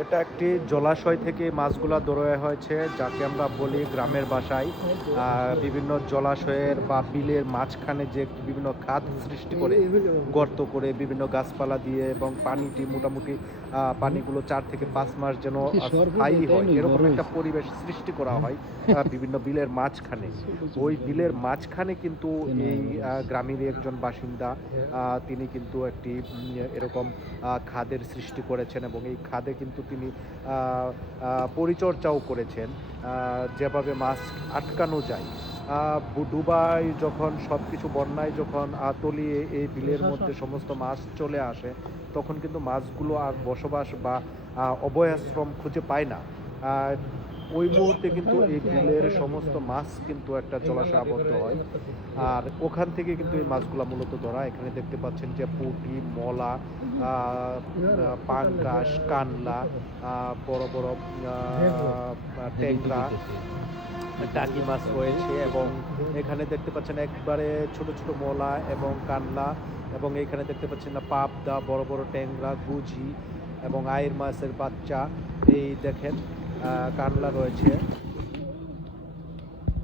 এটা একটি জলাশয় থেকে মাছগুলা ধরা হয়েছে, যাকে আমরা বলি গ্রামের ভাষায় বিভিন্ন জলাশয়ের বা বিলের মাঝখানে যে বিভিন্ন খাদ সৃষ্টি করে, গর্ত করে বিভিন্ন গাছপালা দিয়ে, এবং পানিটি মোটামুটি পানিগুলো 4 থেকে 5 মাস যেন স্থায়ী হয়, এরকম একটা পরিবেশ সৃষ্টি করা হয় বিভিন্ন বিলের মাঝখানে। ওই বিলের মাঝখানে কিন্তু এই গ্রামেরই একজন বাসিন্দা, তিনি কিন্তু একটি এরকম খাদের সৃষ্টি করেছেন, এবং এই খাদে কিন্তু তিনি পরিচর্যাও করেছেন যেভাবে মাছ আটকানো যায়। ডুবাই যখন সব কিছু বন্যায় যখন তলিয়ে এই বিলের মধ্যে সমস্ত মাছ চলে আসে, তখন কিন্তু মাছগুলো আর বসবাস বা অভয়াশ্রম খুঁজে পায় না। আহ, ওই মুহূর্তে কিন্তু এই বিলের সমস্ত মাছ কিন্তু একটা জলাশয়ে আবদ্ধ হয়, আর ওখান থেকে কিন্তু এই মাছগুলো মূলত ধরা। এখানে দেখতে পাচ্ছেন যে পুঁটি, মলা, পাঙ্গাস, কানলা, বড় বড় ট্যাংরা, টাকি মাছ রয়েছে, এবং এখানে দেখতে পাচ্ছেন একবারে ছোট ছোট মলা এবং কানলা, এবং এখানে দেখতে পাচ্ছেন না পাবদা, বড় বড় ট্যাংরা, গুজি এবং আইর মাছের বাচ্চা। এই দেখেন কানলা রয়েছে।